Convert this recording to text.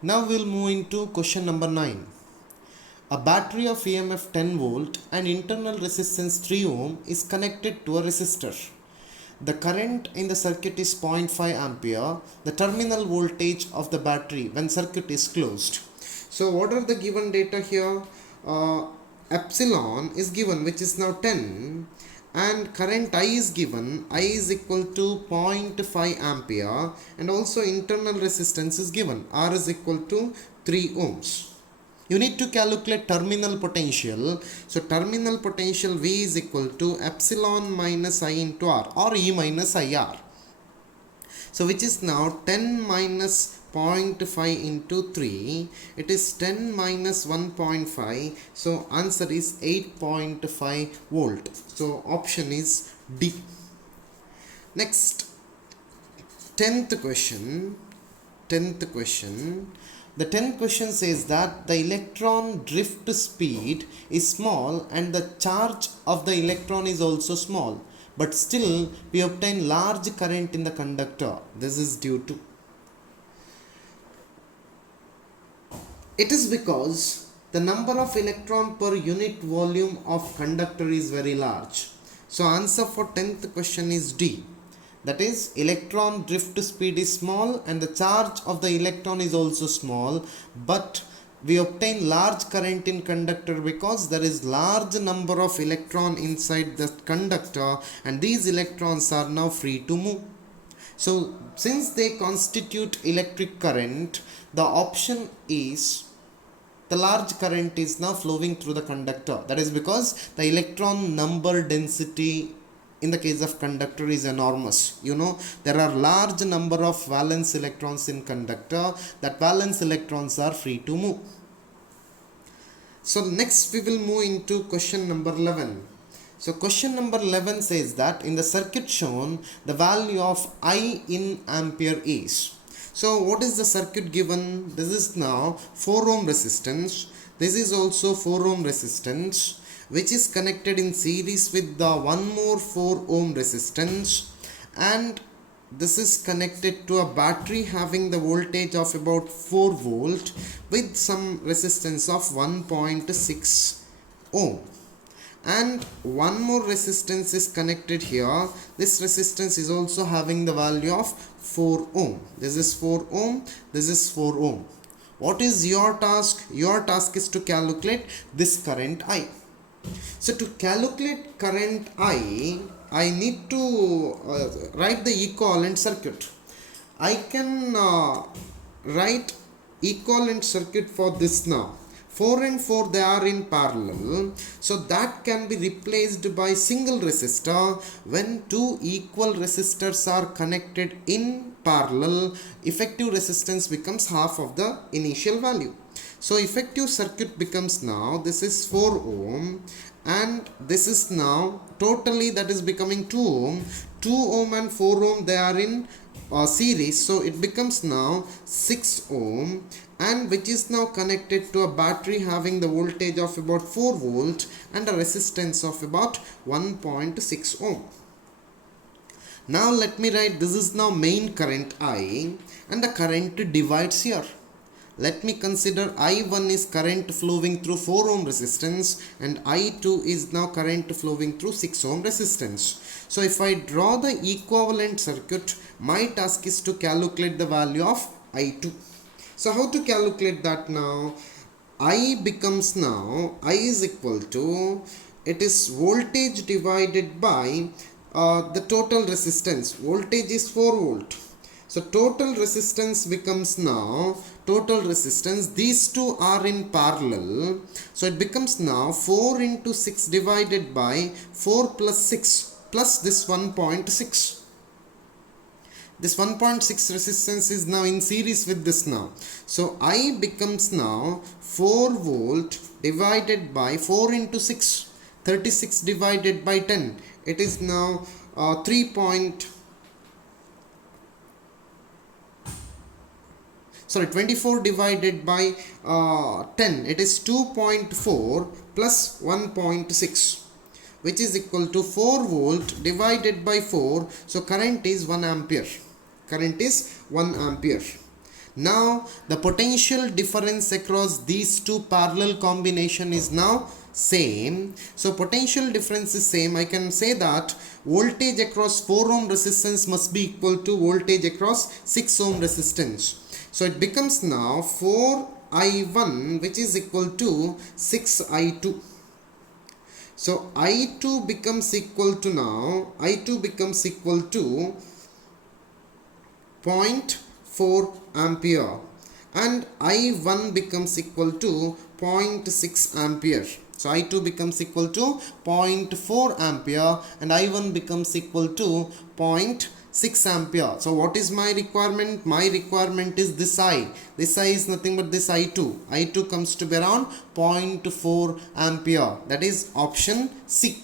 Now we'll move into question number 9. A battery of EMF 10 volt and internal resistance 3 ohm is connected to a resistor. The current in the circuit is 0.5 ampere. The terminal voltage of the battery when circuit is closed. So what are the given data here? Epsilon is given, which is now 10, and current I is given, I is equal to 0.5 ampere, and also internal resistance is given, R is equal to 3 ohms. You need to calculate terminal potential. So terminal potential V is equal to epsilon minus I into R, or E minus IR. So which is now 10 minus 0.5 into 3, it is 10 minus 1.5. So answer is 8.5 volt. So option is D. Next, 10th question. The 10th question says that the electron drift speed is small and the charge of the electron is also small, but still we obtain large current in the conductor. This is due to, it is because the number of electron per unit volume of conductor is very large. So answer for 10th question is D. That is, electron drift speed is small and the charge of the electron is also small, but we obtain large current in conductor because there is large number of electron inside the conductor and these electrons are now free to move. So since they constitute electric current, the option is the large current is now flowing through the conductor. That is because the electron number density in the case of conductor is enormous. There are large number of valence electrons in conductor. That valence electrons are free to move. So next we will move into question number 11. So question number 11 says that in the circuit shown, the value of I in ampere is. So what is the circuit given? This is now 4 ohm resistance. This is also 4 ohm resistance, which is connected in series with the one more 4 ohm resistance, and this is connected to a battery having the voltage of about 4 volt with some resistance of 1.6 ohm, and one more resistance is connected here. This resistance is also having the value of 4 ohm. This is 4 ohm, this is 4 ohm. What is your task? Your task is to calculate this current I. So to calculate current I need to write the equivalent circuit. I can write equivalent circuit for this now. 4 and 4 they are in parallel, so that can be replaced by single resistor. When two equal resistors are connected in parallel, effective resistance becomes half of the initial value. So effective circuit becomes now, this is 4 ohm and this is now totally, that is becoming 2 ohm. 2 ohm and 4 ohm they are in series, so it becomes now 6 ohm, and which is now connected to a battery having the voltage of about 4 volt and a resistance of about 1.6 ohm. Now let me write, this is now main current I and the current divides here. Let me consider I1 is current flowing through 4 ohm resistance and I2 is now current flowing through 6 ohm resistance. So if I draw the equivalent circuit, my task is to calculate the value of I2. So how to calculate that now? I becomes now, I is equal to, it is voltage divided by the total resistance. Voltage is 4 volt. So total resistance becomes now, total resistance, these two are in parallel. So it becomes now 4 into 6 divided by 4 plus 6 plus this 1.6. This 1.6 resistance is now in series with this now. So I becomes now 4 volt divided by 4 into 6. 36 divided by 10. It is now 24 divided by 10. It is 2.4 plus 1.6. Which is equal to 4 volt divided by 4. So current is 1 ampere. Current is 1 ampere. Now the potential difference across these two parallel combination is now same. So potential difference is same. I can say that voltage across 4 ohm resistance must be equal to voltage across 6 ohm resistance. So it becomes now 4i1 which is equal to 6i2. So I2 becomes equal to now, I2 becomes equal to 0.4 ampere and I1 becomes equal to 0.6 ampere. So I2 becomes equal to 0.4 ampere and I1 becomes equal to 0.6 ampere. So what is my requirement? My requirement is this I. This I is nothing but this I2. I2 comes to be around 0.4 ampere. That is option C.